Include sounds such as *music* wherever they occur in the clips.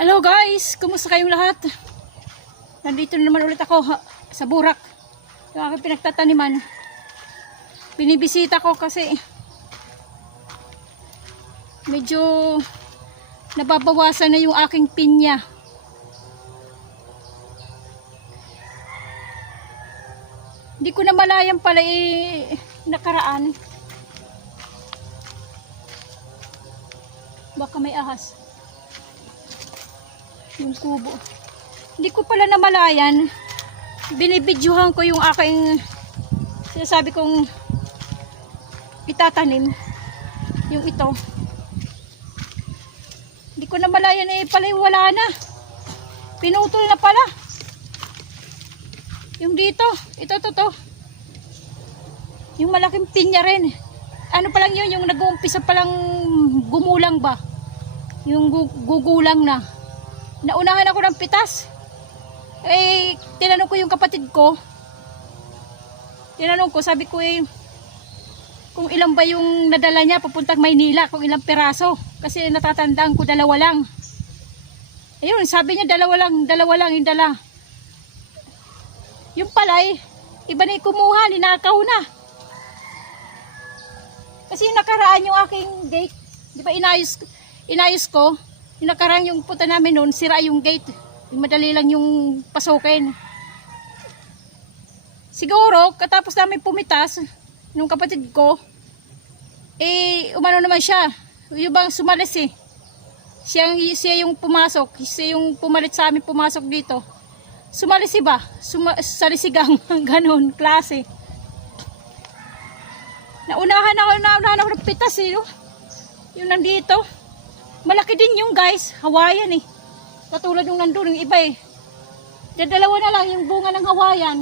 Hello guys, kumusta kayong lahat? Nandito na naman ulit ako sa Burak. Yung aking pinagtataniman. Binibisita ko kasi medyo nababawasan na yung aking pinya. Hindi ko na malayan pala eh, nakaraan. Baka may ahas yung kubo. Hindi ko pala namalayan. Binibidyohan ko yung aking sinasabi kong itatanim. Yung ito. Hindi ko namalayan eh pala wala na. Pinutol na pala. Yung dito. Ito, to, to. Yung malaking pinya rin. Ano pa lang yun? Yung nag-uumpisa palang gumulang ba? Yung gu- gugulang na naunahan ako ng pitas. Eh, tinanong ko yung kapatid ko. Tinanong ko, sabi ko eh, kung ilan ba yung nadala niya papuntang Maynila, kung ilang peraso. Kasi natatandaan ko dalawa lang. Ayun, sabi niya dalawa lang, dalawa lang yung dala. Yung palay, iba na kumuha, ninakaw na. Kasi nakaraan yung aking gate, di ba inayos, inayos ko, yung nakarang yung punta namin noon, sira yung gate. Yung madali lang yung pasukin. Siguro, katapos namin pumitas, nung kapatid ko, eh, umano naman siya. Yung bang sumalis eh. Siya, siya yung pumasok. Siya yung pumalit sa amin pumasok dito. Sumalis iba. Suma, salisigang. *laughs* Ganon, klase. Naunahan ako, naunahan ako ng pitas eh. no? Yung nandito. Malaki din yung guys, Hawaiian eh. Katulad yung nandun, yung iba eh. Dadalawa na lang yung bunga ng Hawaiian.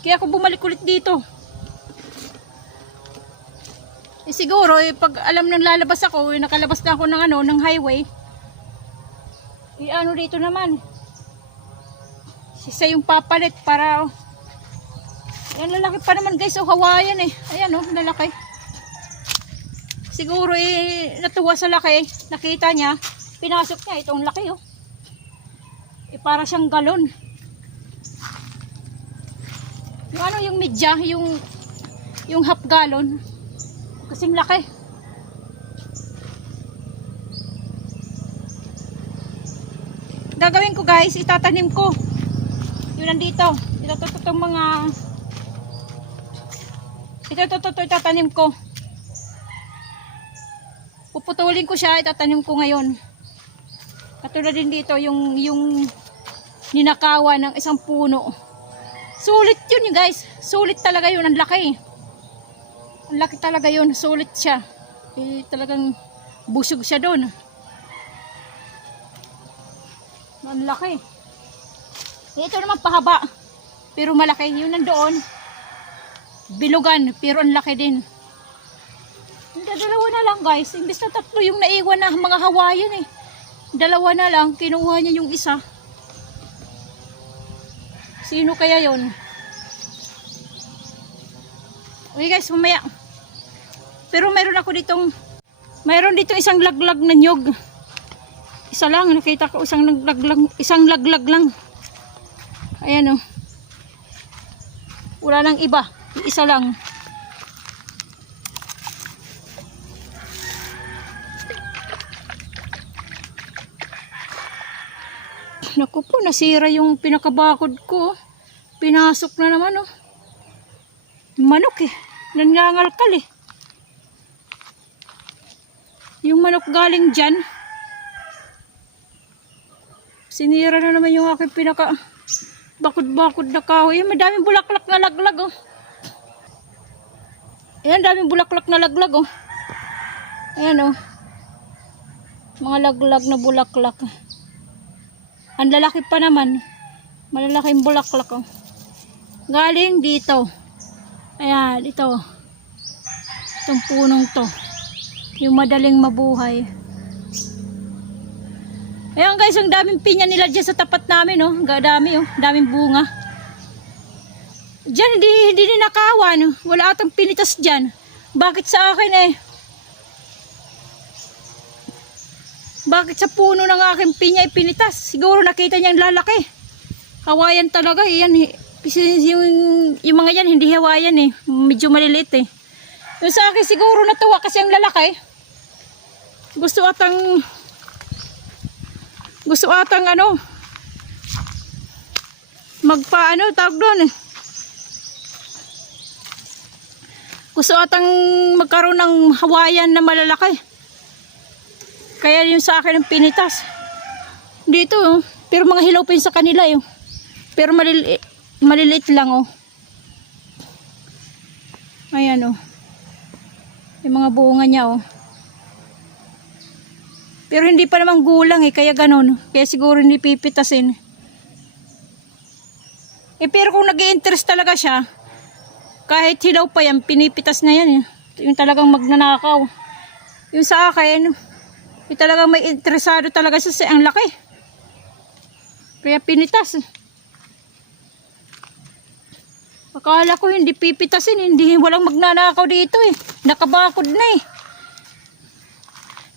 Kaya ako bumalik ulit dito. Eh siguro, eh, pag alam nang lalabas ako, eh, nakalabas na ako ng ano, ng highway. Eh ano dito naman. Sisa yung papalit para... Ayan, lalaki pa naman guys, oh, Hawaiian eh. Ayan oh, lalaki siguro eh natuwa sa laki nakita niya pinasok niya itong laki oh eh para siyang galon yung ano yung medya yung yung half gallon kasing laki gagawin ko guys itatanim ko yun nandito ito to, to, to mga ito to, to, to itatanim ko puputulin ko siya, itatanim ko ngayon. Katulad din dito, yung, yung ninakawan ng isang puno. Sulit yun guys. Sulit talaga yun. Ang laki. Ang laki talaga yun. Sulit siya. Eh, talagang busog siya doon. Ang laki. Eh, ito naman pahaba. Pero malaki. Yun nandoon. Bilugan. Pero ang laki din. Dalawa na lang guys. Imbis na tatlo yung naiwan na mga Hawaiian eh. Dalawa na lang. Kinuha niya yung isa. Sino kaya yon? Okay guys, mamaya. Pero mayroon ako ditong mayroon dito isang laglag na nyog. Isa lang. Nakita ko isang laglag, isang laglag lang. Ayan o. Oh. Wala nang iba. Isa lang. Naku po, nasira yung pinakabakod ko. Pinasok na naman, oh. Manok eh. Nangangalkal eh. Yung manok galing dyan. Sinira na naman yung aking pinaka bakod-bakod na kahoy. Eh, madaming bulaklak na laglag, oh. Ayan, daming bulaklak na laglag, oh. Ayan, oh. Mga laglag na bulaklak. Ang lalaki pa naman. Malalaking bulaklak oh. Galing dito. Ayan, ito. Itong punong to. Yung madaling mabuhay. Ayan guys, ang daming pinya nila dyan sa tapat namin oh. Dami oh. Daming bunga. Diyan, hindi, hindi ninakawan. Wala atang pinitas dyan. Bakit sa akin eh? Bakit sa puno ng aking pinya ipinitas? Siguro nakita niya ang lalaki. Hawayan talaga eh. Yan, eh. Yung, yung mga yan, hindi hawayan eh. Medyo maliliit eh. Yung sa akin siguro natuwa kasi ang lalaki. Gusto atang gusto atang ano magpa ano tawag doon eh. Gusto atang magkaroon ng hawayan na malalaki. Kaya yung sa akin ang pinitas. Dito, oh. pero mga hilaw pa yun sa kanila yun. Pero malili maliliit lang oh. Ayan oh. Yung mga bunga niya oh. Pero hindi pa naman gulang eh, kaya ganun. Kaya siguro hindi pipitasin. Eh pero kung nag interest talaga siya, kahit hilaw pa yan, pinipitas na yan eh. Yung talagang magnanakaw. Yung sa akin, yung talagang may interesado talaga sa ang laki. Kaya pinitas. Akala ko hindi pipitasin, hindi walang magnanakaw dito eh. Nakabakod na eh.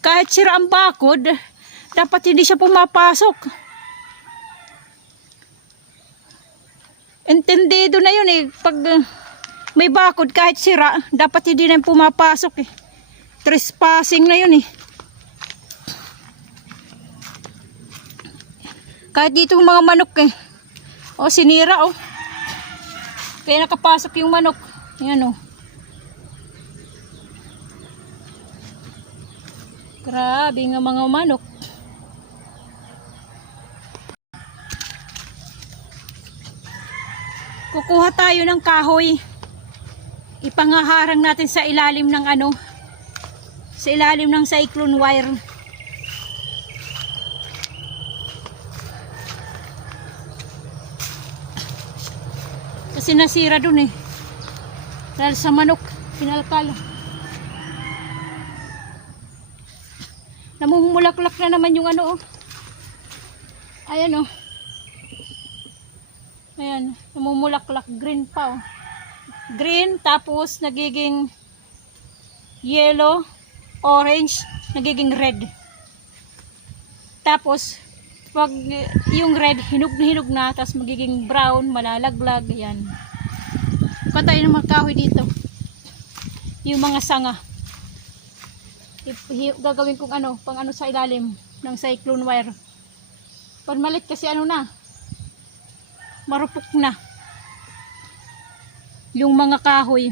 Kahit sira ang bakod, dapat hindi siya pumapasok. Entendido na yun eh. Pag uh, may bakod kahit sira, dapat hindi na pumapasok eh. Trespassing na yun eh. Kahit dito yung mga manok eh. O sinira oh. Kaya nakapasok yung manok. Ayan oh. Grabe nga mga manok. Kukuha tayo ng kahoy. Ipangaharang natin sa ilalim ng ano. Sa ilalim ng cyclone wire. Kasi nasira dun eh. Dahil sa manok, pinalkal. Namumulaklak na naman yung ano oh. Ayan oh. Ayan, namumulaklak green pa oh. Green tapos nagiging yellow, orange, nagiging red. Tapos pag yung red hinog na hinog na tapos magiging brown, malalaglag, ayan. Patay ng mga kahoy dito. Yung mga sanga. Gagawin kong ano, pang ano sa ilalim ng cyclone wire. Panmalit kasi ano na, marupok na. Yung mga kahoy.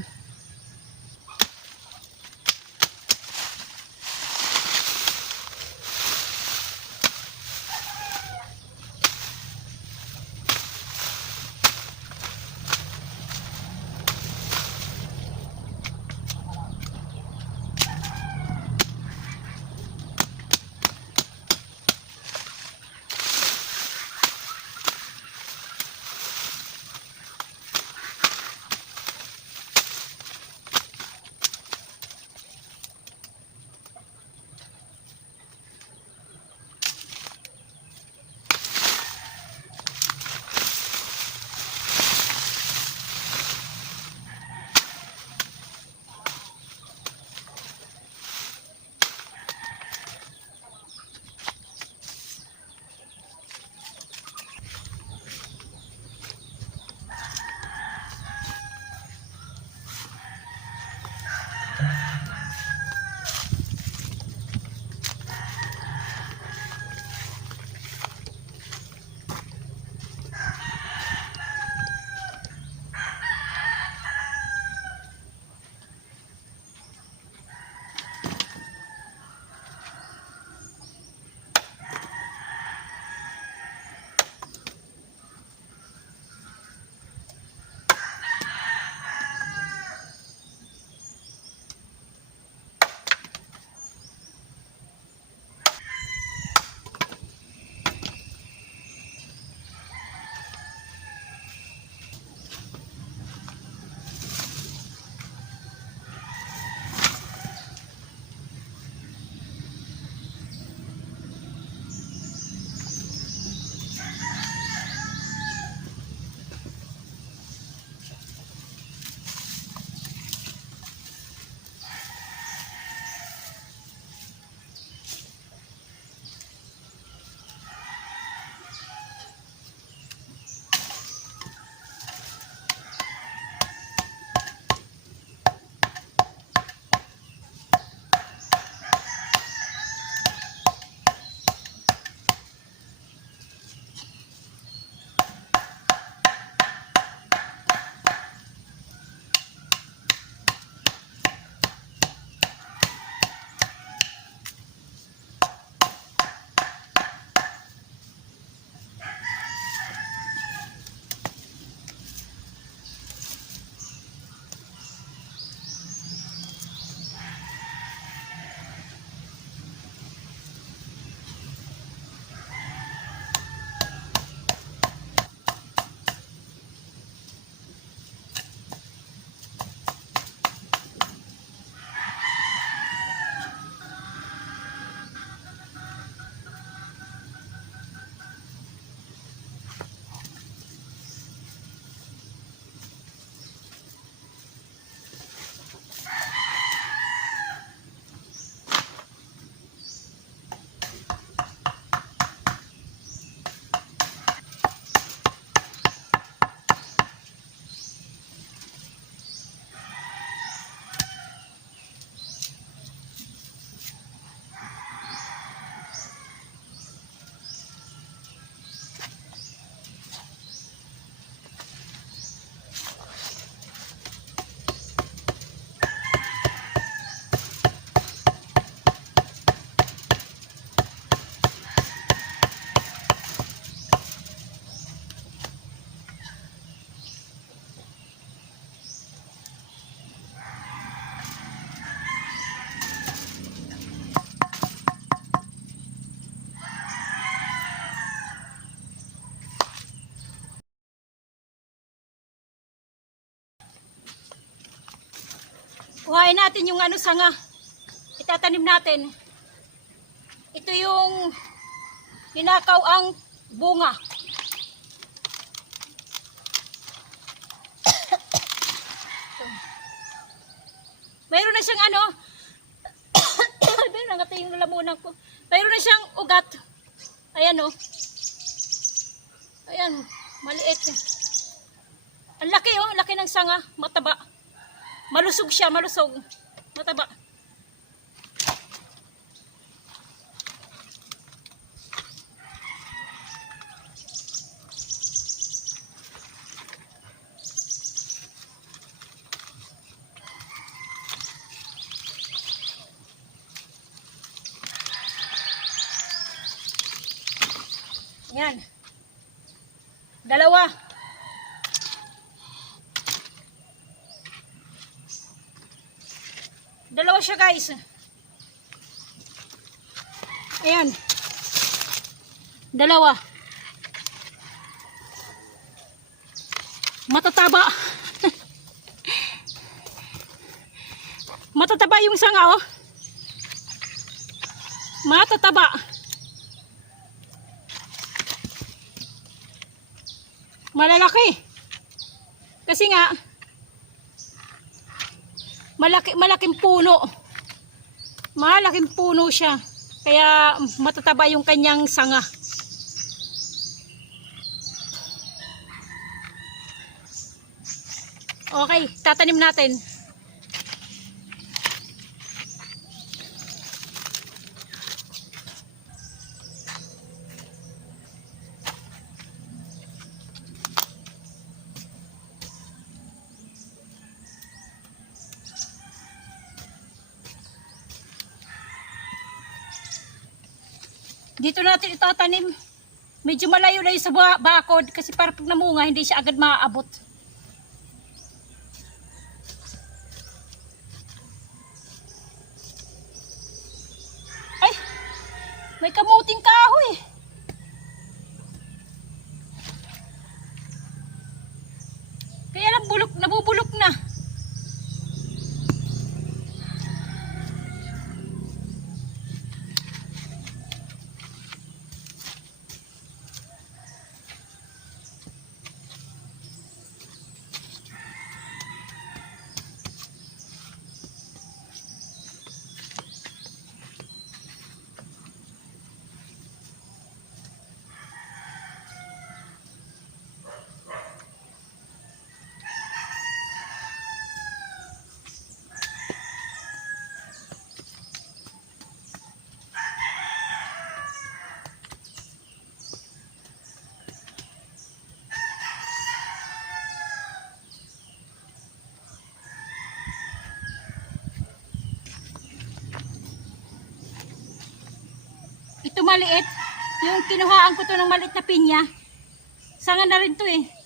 Kuhain natin yung ano sanga. Itatanim natin. Ito yung hinakaw ang bunga. Mayroon na siyang ano. *coughs* Mayroon na yung lalamunan ko. Mayroon na siyang ugat. Ayan o. Ayan. Maliit. Ang laki oh. Ang laki ng sanga. Mataba. Malusog siya. Malusog. Mataba. Yan. Dalawa. Dalawa siya guys. Ayan. Dalawa. Matataba. Matataba yung sanga oh. Matataba. Malalaki. Kasi nga malaki malaking puno. Malaking puno siya. Kaya matataba yung kanyang sanga. Okay, tatanim natin. Dito natin itatanim. Medyo malayo-layo sa ba- bakod kasi para pag namunga hindi siya agad maaabot. Ay! May kamuting kahoy. Kaya lang bulok, nabubulok na. Ito maliit. Yung kinuhaan ko to ng maliit na pinya. Sanga na rin to eh.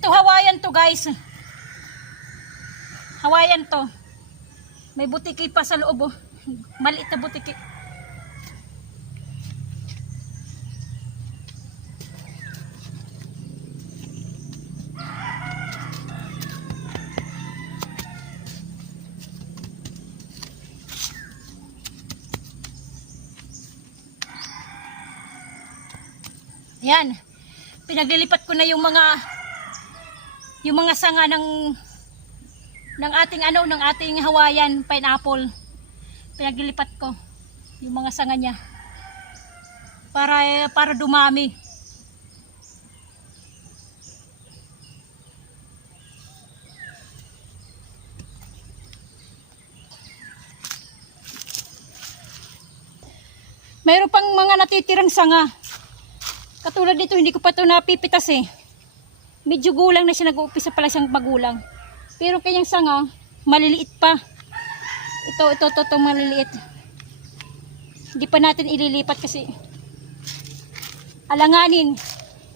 Ito Hawaiian to guys. Hawaiian to. May butiki pa sa loob oh. Maliit na butiki. Yan. Pinaglilipat ko na yung mga yung mga sanga ng ng ating ano ng ating Hawaiian pineapple pinaglilipat ko. Yung mga sanga niya. Para para dumami. Mayroon pang mga natitirang sanga. Katulad dito, hindi ko pa ito napipitas eh medyo gulang na siya nag-uumpisa pala siyang magulang. Pero kanyang sanga, maliliit pa. Ito, ito, ito, ito, maliliit. Hindi pa natin ililipat kasi alanganin.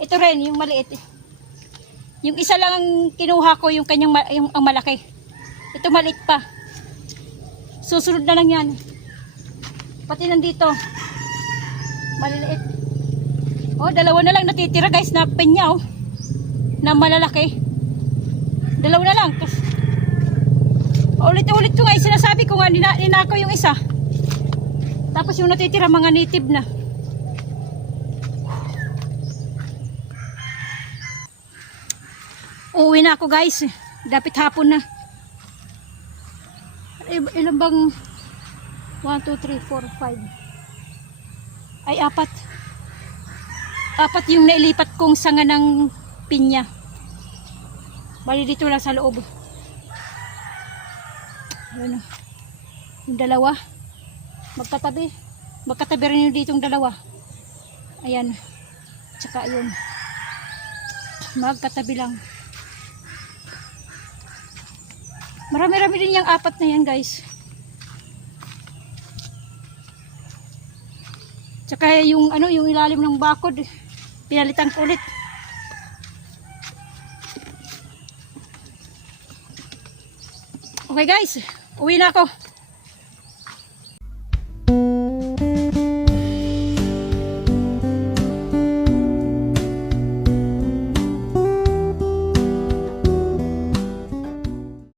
Ito rin, yung maliit. Yung isa lang ang kinuha ko, yung kanyang yung, ang malaki. Ito maliit pa. Susunod na lang yan. Pati nandito. Maliliit. Oh, dalawa na lang natitira guys na penya oh. Na malalaki. Dalawa na lang. Ulit-ulit ko nga, sinasabi ko nga, nina, ninakaw yung isa. Tapos yung natitira, mga native na. Uuwi na ako guys. Dapat hapon na. Il- ilan bang 1, 2, 3, 4, 5 ay apat apat yung nailipat kong sanga ng pinya bali dito lang sa loob. Ayan o. yung dalawa. Magkatabi. Magkatabi rin yung ditong dalawa. Ayan. Tsaka yun. Magkatabi lang. Marami-rami din yung apat na yan guys. Tsaka yung ano, yung ilalim ng bakod, pinalitan ko ulit. Okay guys, uwi na ako.